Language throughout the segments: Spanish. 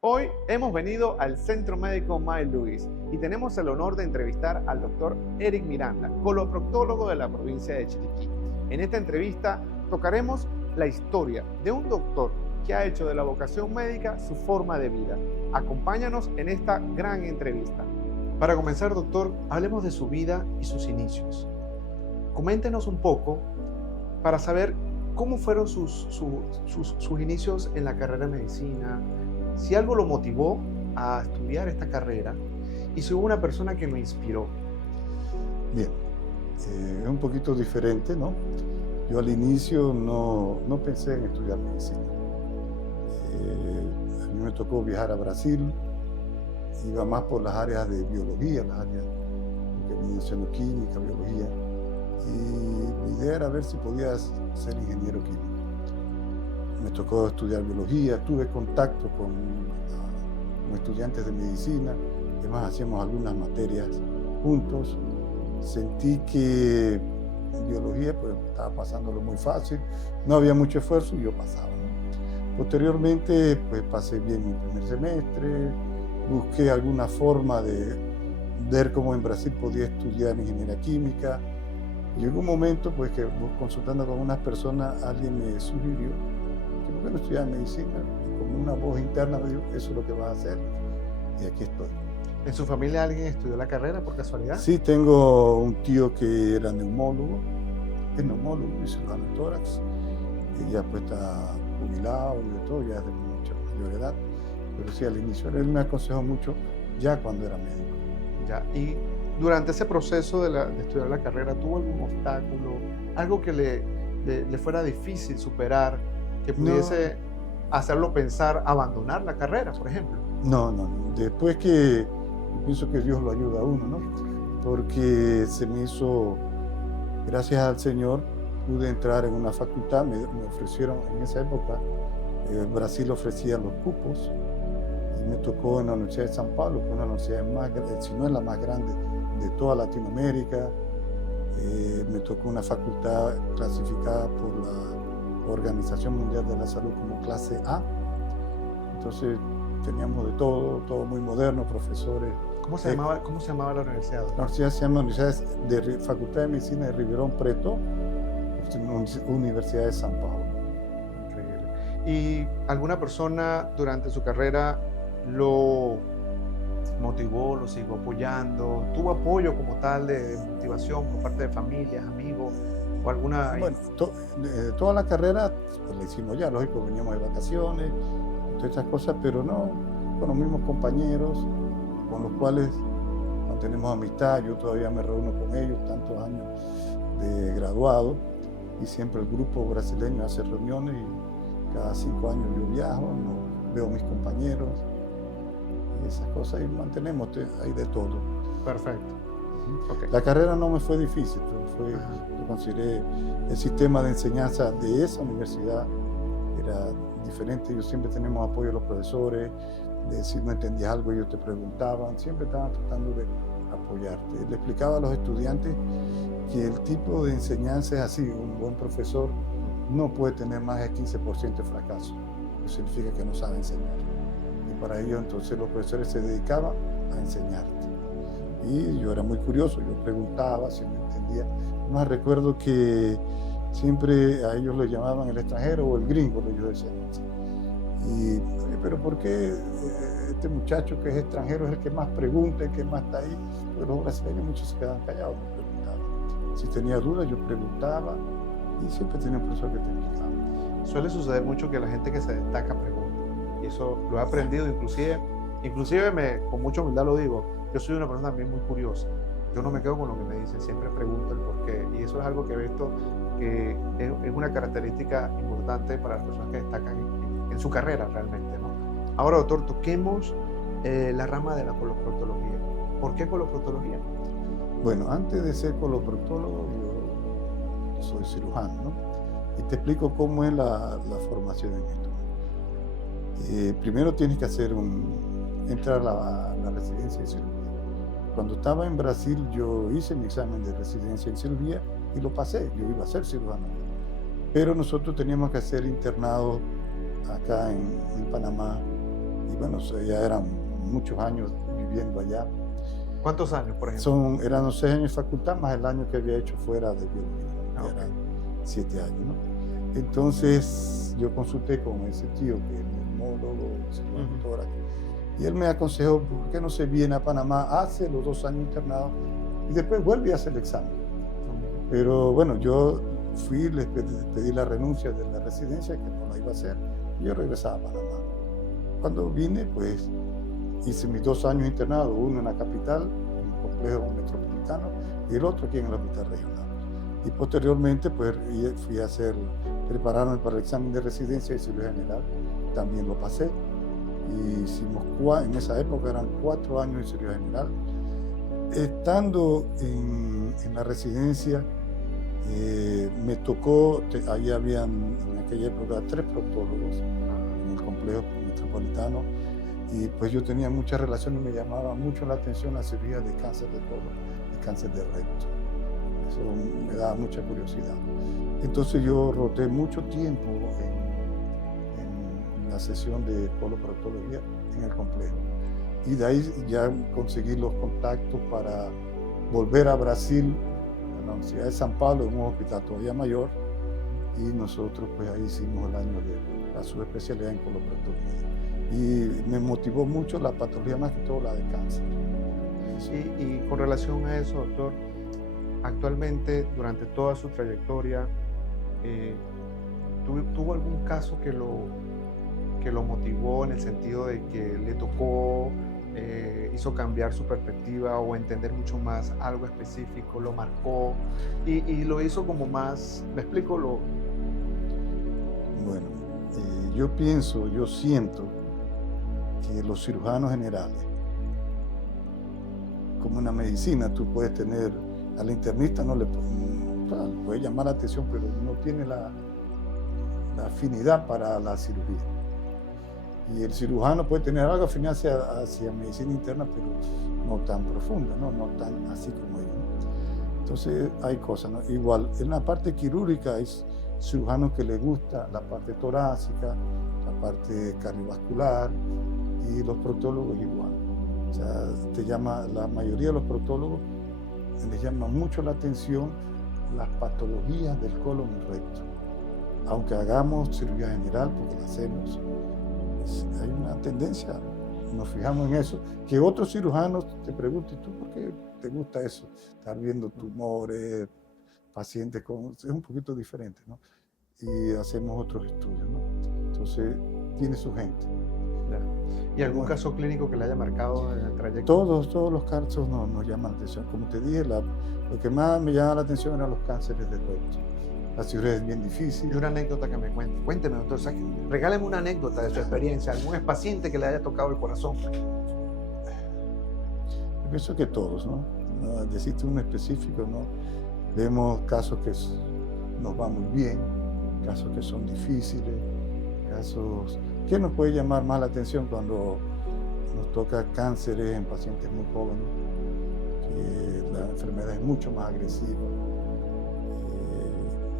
Hoy hemos venido al Centro Médico May Luis y tenemos el honor de entrevistar al doctor Eric Miranda, coloproctólogo de la provincia de Chiriquí. En esta entrevista tocaremos la historia de un doctor que ha hecho de la vocación médica su forma de vida. Acompáñanos en esta gran entrevista. Para comenzar, doctor, hablemos de su vida y sus inicios. Coméntenos un poco para saber cómo fueron sus inicios en la carrera de medicina, si algo lo motivó a estudiar esta carrera y si hubo una persona que lo inspiró. Bien, es un poquito diferente, ¿no? Yo al inicio no pensé en estudiar medicina. A mí me tocó viajar a Brasil, iba más por las áreas de biología, las áreas que venía siendo química, biología, y mi idea era ver si podía ser ingeniero químico. Me tocó estudiar biología, tuve contacto con estudiantes de medicina, además hacíamos algunas materias juntos. Sentí que biología pues estaba pasándolo muy fácil, no había mucho esfuerzo y yo pasaba, ¿no? Posteriormente pues pasé bien mi primer semestre, busqué alguna forma de ver cómo en Brasil podía estudiar ingeniería química. Llegó un momento pues que consultando con unas personas alguien me sugirió que por qué no estudiaba medicina, y como una voz interna me dijo, eso es lo que vas a hacer, y aquí estoy. ¿En su familia alguien estudió la carrera por casualidad? Sí, tengo un tío que era neumólogo, es neumólogo, y cirujano de tórax, y ya pues está jubilado y de todo, ya es de mucha mayor edad, pero sí al inicio, él me aconsejó mucho ya cuando era médico. Ya, y durante ese proceso de estudiar la carrera, ¿tuvo algún obstáculo, algo que le fuera difícil superar, que pudiese hacerlo pensar abandonar la carrera, por ejemplo? No. Después que yo pienso que Dios lo ayuda a uno, ¿no? Porque se me hizo, gracias al Señor, pude entrar en una facultad, me ofrecieron en esa época, Brasil ofrecía los cupos, y me tocó en la Universidad de San Pablo, que es una universidad más grande, si no es la más grande de toda Latinoamérica. Me tocó una facultad clasificada por la Organización Mundial de la Salud como clase A. Entonces teníamos de todo muy moderno, profesores. ¿Cómo se llamaba la universidad? La universidad se llama Facultad de Medicina de Ribeirão Preto, Universidad de San Paulo. Increíble. ¿Y alguna persona durante su carrera lo motivó, lo siguió apoyando? ¿Tuvo apoyo como tal de motivación por parte de familias, amigos o alguna? Bueno, toda la carrera pues, la hicimos ya, lógico, veníamos de vacaciones, todas esas cosas, pero no con los mismos compañeros con los cuales mantenemos amistad. Yo todavía me reúno con ellos, tantos años de graduado, y siempre el grupo brasileño hace reuniones y cada 5 años yo viajo, veo a mis compañeros y esas cosas, y mantenemos ahí de todo. Perfecto. Okay. La carrera no me fue difícil, yo consideré el sistema de enseñanza de esa universidad era diferente. Yo siempre tenemos apoyo de los profesores, de si no entendías algo ellos te preguntaban, siempre estaban tratando de apoyarte. Le explicaba a los estudiantes que el tipo de enseñanza es así, un buen profesor no puede tener más del 15% de fracaso, eso significa que no sabe enseñar. Y para ello entonces los profesores se dedicaban a enseñarte. Y yo era muy curioso, yo preguntaba si no entendía. Más recuerdo que siempre a ellos les llamaban el extranjero o el gringo, ellos decían. Y, pero ¿por qué este muchacho que es extranjero es el que más pregunta, el que más está ahí? Porque los brasileños muchos se quedaban callados, no preguntaban. Si tenía dudas yo preguntaba y siempre tenía un profesor que te explicaba. Suele suceder mucho que la gente que se destaca pregunta, y eso lo he aprendido, inclusive con mucha humildad lo digo, yo soy una persona también muy curiosa. Yo no me quedo con lo que me dicen, siempre pregunto el porqué. Y eso es algo que he visto que es una característica importante para las personas que destacan en su carrera realmente, ¿no? Ahora, doctor, toquemos la rama de la coloproctología. ¿Por qué coloproctología? Bueno, antes de ser coloproctólogo, yo soy cirujano, ¿no? Y te explico cómo es la formación en esto. Primero tienes que entrar a la residencia de cirugía. Cuando estaba en Brasil, yo hice mi examen de residencia en cirugía y lo pasé, yo iba a ser cirujano. Pero nosotros teníamos que hacer internados acá en Panamá Y bueno, ya eran muchos años viviendo allá. ¿Cuántos años, por ejemplo? Eran los 6 años de facultad más el año que había hecho fuera de biología, ¿no? Okay. Eran 7 años, ¿no? Entonces yo consulté con ese tío, que es neumólogo, doctora, y él me aconsejó, ¿por qué no se viene a Panamá, hace los 2 años internados y después vuelve y hace el examen? Pero bueno, yo fui, les pedí la renuncia de la residencia, que no la iba a hacer, y yo regresaba a Panamá. Cuando vine, pues hice mis 2 años internados, uno en la capital, en el complejo metropolitano, y el otro aquí en el hospital regional. Y posteriormente, pues fui a prepararme para el examen de residencia de cirugía general, también lo pasé. Y hicimos, en esa época eran 4 años de cirugía general. Estando en la residencia, me tocó, ahí habían en aquella época 3 proctólogos en el complejo metropolitano, y pues yo tenía muchas relaciones y me llamaba mucho la atención la cirugía de cáncer de colon y cáncer de recto. Eso me daba mucha curiosidad. Entonces yo roté mucho tiempo en la sesión de coloproctología en el complejo. Y de ahí ya conseguí los contactos para volver a Brasil, a la Universidad de San Pablo, en un hospital todavía mayor, y nosotros pues ahí hicimos el año de la subespecialidad en coloproctología. Y me motivó mucho la patología, más que todo la de cáncer. Y con relación a eso, doctor, actualmente, durante toda su trayectoria, ¿tuvo algún caso que lo motivó en el sentido de que le tocó, hizo cambiar su perspectiva o entender mucho más algo específico, lo marcó y lo hizo como más, ¿me explico? Bueno, yo siento que los cirujanos generales, como una medicina, tú puedes tener, al internista no le puede llamar la atención, pero no tiene la afinidad para la cirugía. Y el cirujano puede tener algo afinidad hacia medicina interna, pero no tan profunda, no tan así como ellos. Entonces hay cosas, ¿no? Igual, en la parte quirúrgica hay cirujanos que les gusta la parte torácica, la parte cardiovascular, y los proctólogos igual. O sea, la mayoría de los proctólogos les llama mucho la atención las patologías del colon y recto. Aunque hagamos cirugía general, porque la hacemos, pues hay una tendencia, nos fijamos en eso, que otros cirujanos te pregunten, ¿tú por qué te gusta eso? Estar viendo tumores, pacientes es un poquito diferente, ¿no? Y hacemos otros estudios, ¿no? Entonces, tiene su gente. ¿Y algún caso clínico que le haya marcado en el trayecto? Todos los casos nos llaman la atención. Como te dije, lo que más me llama la atención eran los cánceres de recto. La cirugía es bien difícil. Y una anécdota que me cuente. Cuénteme, doctor, regáleme una anécdota de su experiencia, algún paciente que le haya tocado el corazón. Yo pienso que todos, ¿no? No decirte uno específico, ¿no? Vemos casos que nos van muy bien, casos que son difíciles, casos que nos puede llamar más la atención cuando nos toca cánceres en pacientes muy jóvenes, que la enfermedad es mucho más agresiva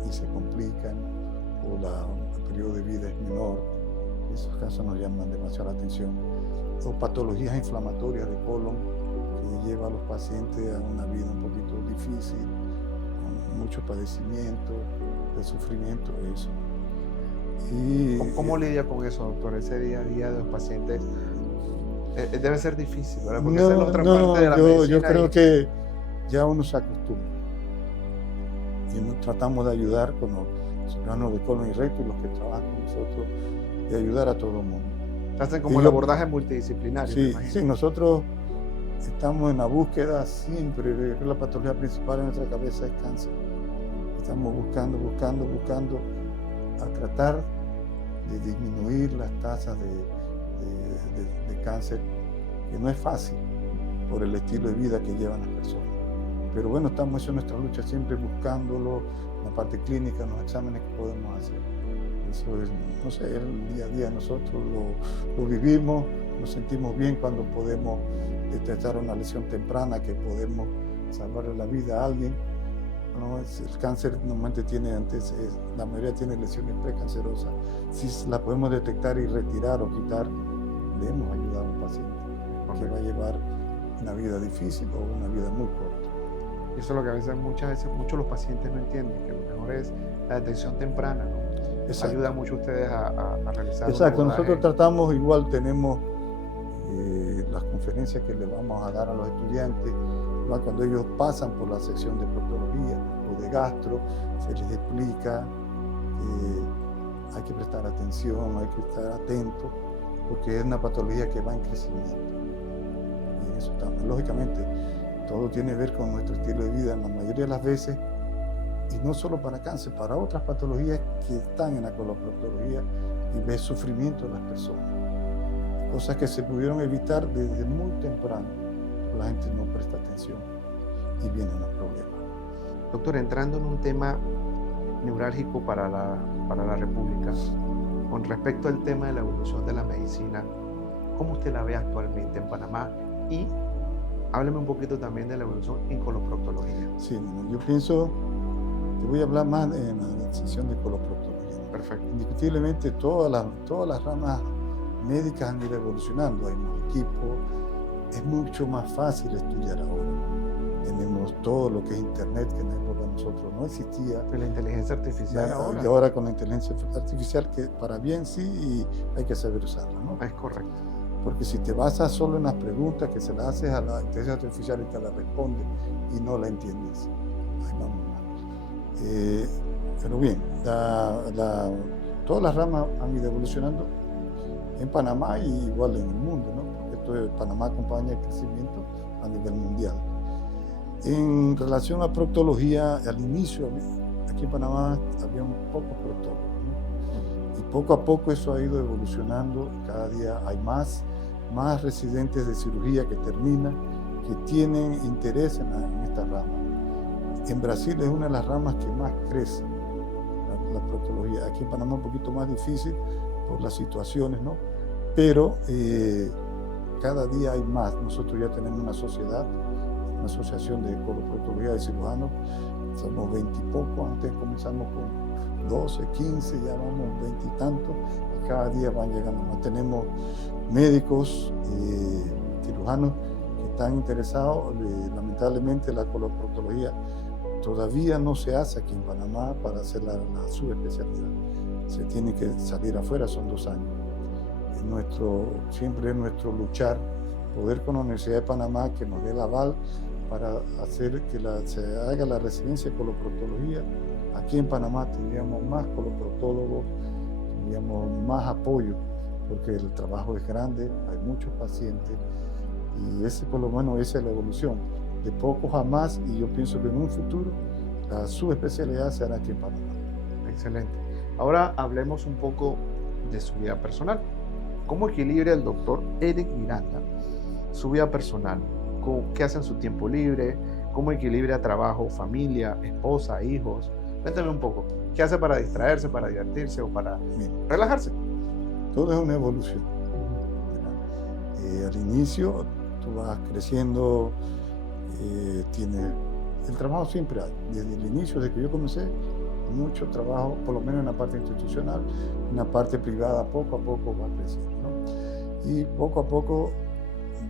y se complican, o el periodo de vida es menor. Esos casos nos llaman demasiado la atención. O patologías inflamatorias de colon que lleva a los pacientes a una vida un poquito difícil, con mucho padecimiento, de sufrimiento, eso. ¿Cómo lidia con eso, doctor? Ese día a día de los pacientes debe ser difícil, ¿verdad? Porque esa es la otra parte de la medicina. Yo creo que ya uno se acostumbra. Y nos tratamos de ayudar con los cirujanos de colon y recto y los que trabajan con nosotros, de ayudar a todo el mundo. Hacen como el abordaje multidisciplinario. Sí, nosotros estamos en la búsqueda siempre de la patología principal en nuestra cabeza es cáncer. Estamos buscando a tratar de disminuir las tasas de cáncer, que no es fácil por el estilo de vida que llevan las personas. Pero bueno, estamos en nuestra lucha siempre buscándolo, en la parte clínica, en los exámenes que podemos hacer. Eso es, no sé, el día a día nosotros lo vivimos, nos sentimos bien cuando podemos detectar una lesión temprana, que podemos salvarle la vida a alguien. ¿No? El cáncer normalmente la mayoría tiene lesiones precancerosas. Si la podemos detectar y retirar o quitar, le hemos ayudado a un paciente que va a llevar una vida difícil o una vida muy corta. Eso es lo que a veces, muchos los pacientes no entienden, que lo mejor es la detección temprana, ¿no? Exacto. Ayuda mucho a ustedes a realizar. Exacto, nosotros tratamos, igual tenemos las conferencias que le vamos a dar a los estudiantes, igual cuando ellos pasan por la sección de proctología o de gastro, se les explica que hay que prestar atención, hay que estar atento, porque es una patología que va en crecimiento. Y en eso estamos. Lógicamente, todo tiene que ver con nuestro estilo de vida en la mayoría de las veces, y no solo para cáncer, para otras patologías que están en la coloproctología y ve sufrimiento de las personas. Cosas que se pudieron evitar desde muy temprano, pero la gente no presta atención y vienen los problemas. Doctor, entrando en un tema neurálgico para la República, con respecto al tema de la evolución de la medicina, ¿cómo usted la ve actualmente en Panamá? Y hábleme un poquito también de la evolución en coloproctología. Sí, bueno, yo pienso que voy a hablar más en la sesión de coloproctología. Perfecto. Indiscutiblemente todas las ramas médicas han ido evolucionando, hay más equipo, es mucho más fácil estudiar ahora. Tenemos todo lo que es internet, que en la época nosotros no existía. La inteligencia artificial ahora. Y ahora con la inteligencia artificial, que para bien sí, y hay que saber usarla, ¿no? Es correcto. Porque si te basas solo en las preguntas que se las haces a la inteligencia artificial y te la responde y no la entiendes, ahí vamos mal. Pero bien, todas las ramas han ido evolucionando en Panamá y igual en el mundo, ¿no? Porque Panamá acompaña el crecimiento a nivel mundial. En relación a proctología, al inicio aquí en Panamá había un poco proctólogos, ¿no? Y poco a poco eso ha ido evolucionando, cada día hay más residentes de cirugía que terminan, que tienen interés en esta rama. En Brasil es una de las ramas que más crece, la proctología. Aquí en Panamá un poquito más difícil por las situaciones, ¿no? Pero cada día hay más. Nosotros ya tenemos una sociedad, una asociación de coloproctología de cirujanos, somos 20 y poco, antes comenzamos con 12, 15, ya vamos 20 y tantos, y cada día van llegando más. Tenemos médicos, cirujanos que están interesados. Lamentablemente la coloproctología todavía no se hace aquí en Panamá para hacer la subespecialidad. Se tiene que salir afuera, son 2 años. Siempre es nuestro luchar, poder con la Universidad de Panamá que nos dé el aval para hacer que se haga la residencia de coloproctología. Aquí en Panamá tendríamos más coloproctólogos, tendríamos más apoyo, porque el trabajo es grande, hay muchos pacientes, y por lo menos esa es la evolución. De poco a más, y yo pienso que en un futuro la subespecialidad se hará aquí en Panamá. Excelente. Ahora hablemos un poco de su vida personal. ¿Cómo equilibra el doctor Eric Miranda su vida personal? ¿Qué hace en su tiempo libre? ¿Cómo equilibra trabajo, familia, esposa, hijos? Cuéntame un poco. ¿Qué hace para distraerse, para divertirse o para relajarse? Todo es una evolución. Al inicio tú vas creciendo, el trabajo siempre hay. Desde el inicio, desde que yo comencé, mucho trabajo, por lo menos en la parte institucional, en la parte privada, poco a poco va creciendo, ¿no? Y poco a poco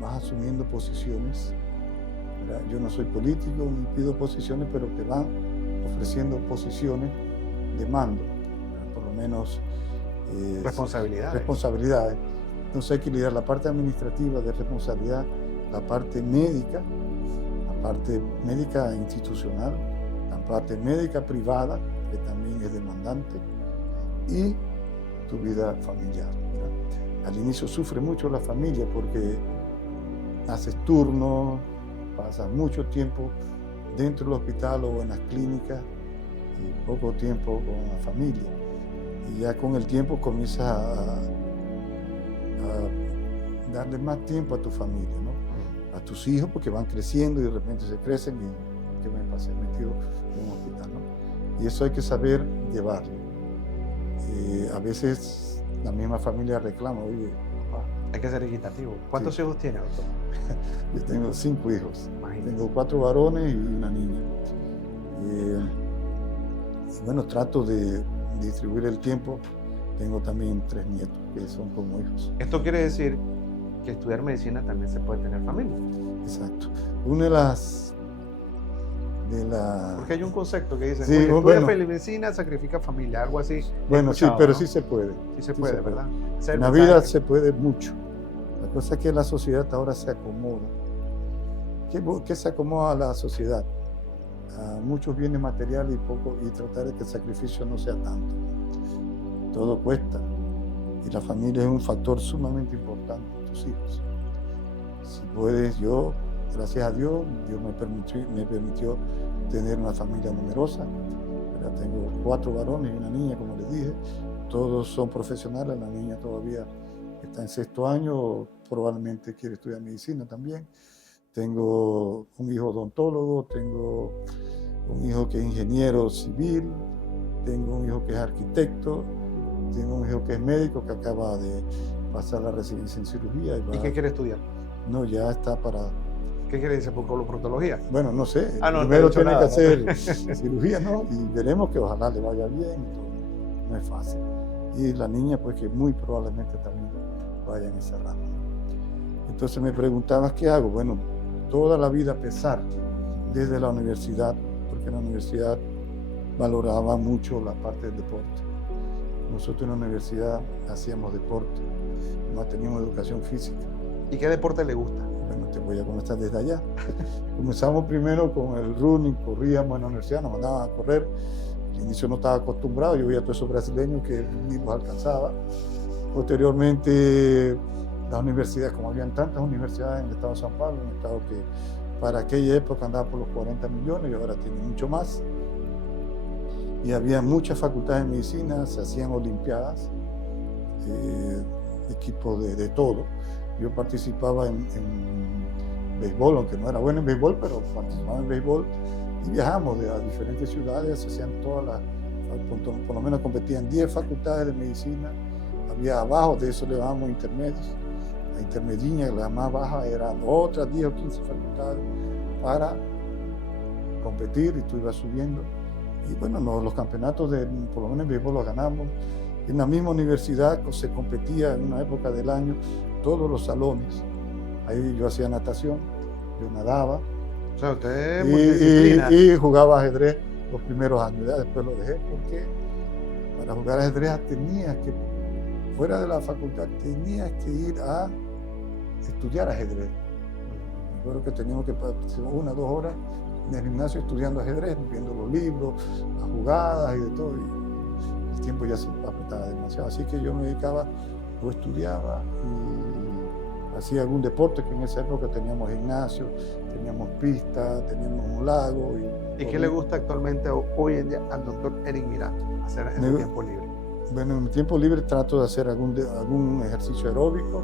vas asumiendo posiciones, ¿verdad? Yo no soy político ni pido posiciones, pero te van ofreciendo posiciones de mando, ¿verdad? Por lo menos responsabilidades. Entonces hay que lidiar la parte administrativa de responsabilidad, la parte médica institucional, la parte médica privada, que también es demandante, y tu vida familiar, ¿verdad? Al inicio sufre mucho la familia porque haces turnos, pasas mucho tiempo dentro del hospital o en las clínicas y poco tiempo con la familia. Y ya con el tiempo comienzas a darle más tiempo a tu familia, ¿no? A tus hijos, porque van creciendo y de repente se crecen y que me pasé metido en un hospital, ¿no? Y eso hay que saber llevarlo. A veces la misma familia reclama, oye, papá. Hay que ser equitativo. ¿Cuántos hijos tiene, doctor? Yo tengo 5 hijos. Imagínate. Tengo 4 varones y una niña. Y bueno, trato de distribuir el tiempo. Tengo también 3 nietos que son como hijos. Esto quiere decir que estudiar medicina también se puede tener familia. Exacto. Una de las... Porque hay un concepto que dice, Sí, oye, bueno. estudia medicina, sacrifica familia, algo así. Bueno, sí, pero ¿no? Sí se puede. Sí se puede, ¿verdad? En la vida se puede mucho. La cosa es que la sociedad ahora se acomoda. ¿Qué se acomoda a la sociedad? A muchos bienes materiales y tratar de que el sacrificio no sea tanto. Todo cuesta. Y la familia es un factor sumamente importante en tus hijos. Si puedes, gracias a Dios, Dios me permitió tener una familia numerosa. Tengo 4 varones y una niña, como les dije. Todos son profesionales. La niña todavía está en 6º año, probablemente quiere estudiar medicina también. Tengo un hijo odontólogo, tengo un hijo que es ingeniero civil, tengo un hijo que es arquitecto, tengo un hijo que es médico que acaba de pasar la residencia en cirugía. ¿Y qué quiere estudiar? No, ya está para... ¿Qué quiere decir? ¿Por coloproctología? Bueno, no sé. No, primero tiene que hacer cirugía, ¿no? Y veremos que ojalá le vaya bien. No es fácil. Y la niña, pues que muy probablemente también vaya en esa rama. Entonces me preguntabas, ¿qué hago? Bueno, toda la vida pesar desde la universidad, porque en la universidad valoraba mucho la parte del deporte. Nosotros en la universidad hacíamos deporte, no teníamos educación física. ¿Y qué deporte le gusta? Bueno, te voy a contestar desde allá. Comenzamos primero con el running, corríamos en la universidad, nos mandaban a correr. Al inicio no estaba acostumbrado, yo veía a todos esos brasileños que ni los alcanzaba. Posteriormente, las universidades, como habían tantas universidades en el estado de San Pablo, un estado que para aquella época andaba por los 40 millones y ahora tiene mucho más. Y había muchas facultades de medicina, se hacían olimpiadas, equipos de todo. Yo participaba en béisbol, aunque no era bueno en béisbol, pero participaba en béisbol y viajamos a diferentes ciudades, se hacían por lo menos competían 10 facultades de medicina, había abajo de eso le llamábamos intermedios, la intermediña, la más baja eran otras 10 o 15 facultades para competir y tú ibas subiendo. Y bueno, los campeonatos, por lo menos en béisbol los ganamos. En la misma universidad se competía en una época del año, todos los salones. Ahí yo hacía natación, yo nadaba. O sea, usted es multidisciplina. Y jugaba ajedrez los primeros años, ya después lo dejé porque para jugar ajedrez fuera de la facultad, tenías que ir a estudiar ajedrez. Me acuerdo que teníamos que pasar 1 o 2 horas en el gimnasio estudiando ajedrez, viendo los libros, las jugadas y de todo. Y el tiempo ya se apretaba demasiado. Así que yo me dedicaba, o estudiaba y hacía algún deporte, que en esa época teníamos gimnasio, teníamos pista, teníamos un lago. ¿Y qué le gusta actualmente hoy en día al doctor Eric Miranda hacer en su tiempo libre? Bueno, en mi tiempo libre trato de hacer algún ejercicio aeróbico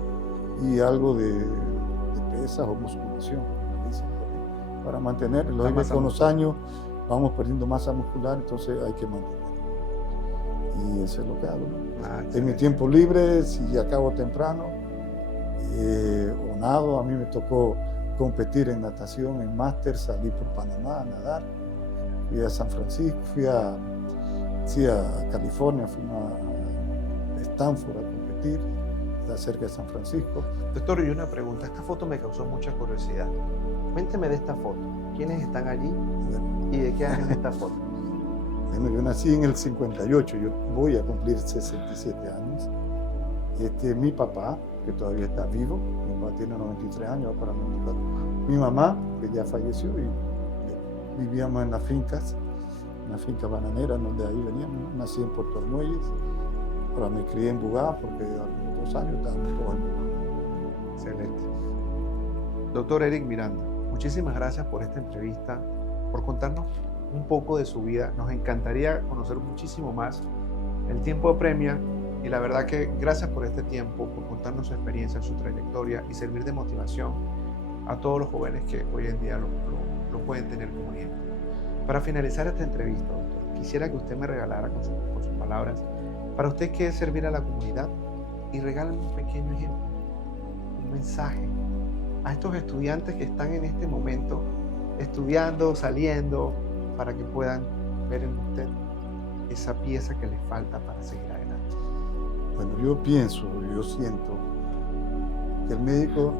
y algo de pesas o musculación, para mantener. Con los años vamos perdiendo masa muscular, entonces hay que mantener. Y eso es lo que hago, ¿no? En mi tiempo libre, si acabo temprano, o nado, a mí me tocó competir en natación, en máster, salí por Panamá a nadar, fui a San Francisco, fui a California, fui a Stanford a competir, está cerca de San Francisco. Doctor, y una pregunta, esta foto me causó mucha curiosidad. Cuénteme de esta foto, ¿quiénes están allí y de qué año es esta foto? Bueno, yo nací en el 58, yo voy a cumplir 67 años. Este es mi papá, que todavía está vivo, mi papá tiene 93 años, va para 94. Mi mamá, que ya falleció, y vivíamos en las fincas, una finca bananera, donde ahí veníamos, ¿no? Nací en Puerto Armuelles, ahora me crié en Bugá, porque a los 2 años estábamos todos en Bugá. Excelente. Doctor Eric Miranda, muchísimas gracias por esta entrevista, por contarnos un poco de su vida. Nos encantaría conocer muchísimo más. El tiempo apremia y la verdad que gracias por este tiempo, por contarnos su experiencia, su trayectoria y servir de motivación a todos los jóvenes que hoy en día lo pueden tener como ejemplo. Para finalizar esta entrevista, doctor, quisiera que usted me regalara con sus palabras, para usted qué es servir a la comunidad, y regálame un pequeño ejemplo, un mensaje a estos estudiantes que están en este momento estudiando, saliendo, para que puedan ver en usted esa pieza que les falta para seguir adelante. Bueno, yo pienso, yo siento que el médico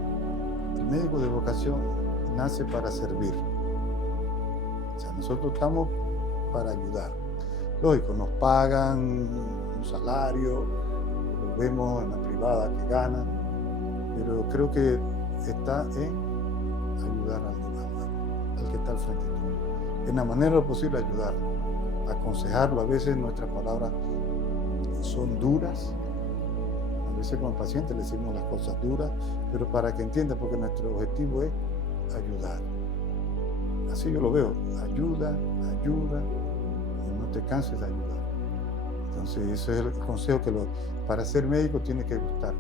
de vocación nace para servir. O sea, nosotros estamos para ayudar. Lógico, nos pagan un salario, lo vemos en la privada que ganan, pero creo que está en ayudar al que está al frente tuyo. En la manera de lo posible ayudarlo, aconsejarlo. A veces nuestras palabras son duras, a veces con el paciente le decimos las cosas duras, pero para que entienda, porque nuestro objetivo es ayudar. Así yo lo veo, ayuda, y no te canses de ayudar. Entonces ese es el consejo para ser médico tiene que gustarte.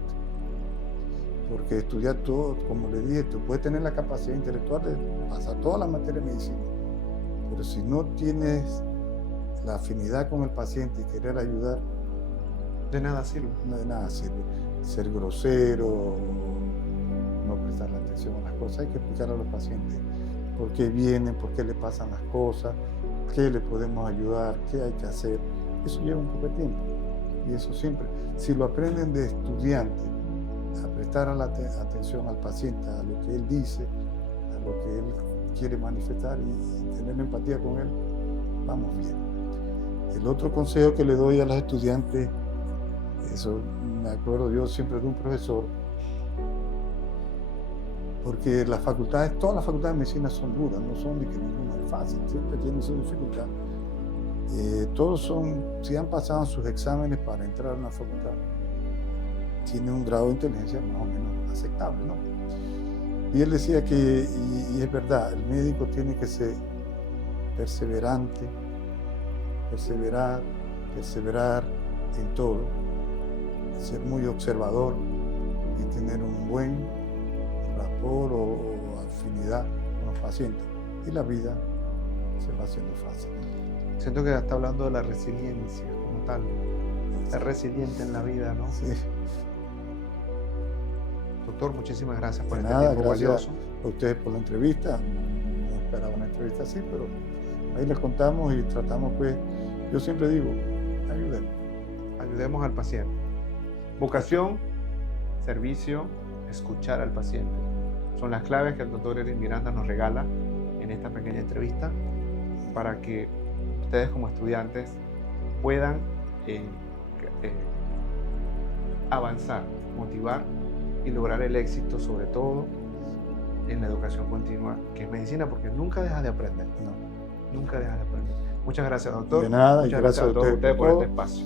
Porque estudiar todo, como le dije, tú puedes tener la capacidad intelectual de pasar toda la materia de medicina, pero si no tienes la afinidad con el paciente y querer ayudar, de nada sirve. No de nada sirve. Ser grosero, no prestarle atención a las cosas. Hay que explicar a los pacientes por qué vienen, por qué le pasan las cosas, qué le podemos ayudar, qué hay que hacer. Eso lleva un poco de tiempo. Y eso siempre, si lo aprenden de estudiante, a prestar atención al paciente, a lo que él dice, a lo que él quiere manifestar y tener empatía con él, vamos bien. El otro consejo que le doy a los estudiantes, eso me acuerdo yo siempre de un profesor, porque todas las facultades de medicina son duras, no son de que ninguna es fácil, siempre tienen su dificultad. Todos si han pasado sus exámenes para entrar a una facultad, tienen un grado de inteligencia más o menos aceptable, ¿no? Y él decía que, y es verdad, el médico tiene que ser perseverante, perseverar en todo, ser muy observador y tener un buen rapport o afinidad con los pacientes. Y la vida se va haciendo fácil. Siento que está hablando de la resiliencia como tal. Ser resiliente en la vida, ¿no? Sí. Doctor, muchísimas gracias por Nada, tiempo gracias valioso. A ustedes por la entrevista. No esperaba una entrevista así, pero ahí les contamos y tratamos, pues, yo siempre digo, ayudemos. Ayudemos al paciente. Vocación, servicio, escuchar al paciente. Son las claves que el doctor Eric Miranda nos regala en esta pequeña entrevista para que ustedes como estudiantes puedan avanzar, motivar y lograr el éxito, sobre todo en la educación continua, que es medicina, porque nunca dejas de aprender. No. Nunca dejas de aprender. Muchas gracias, doctor. De nada, Muchas y gracias a todos ustedes por todo. este espacio.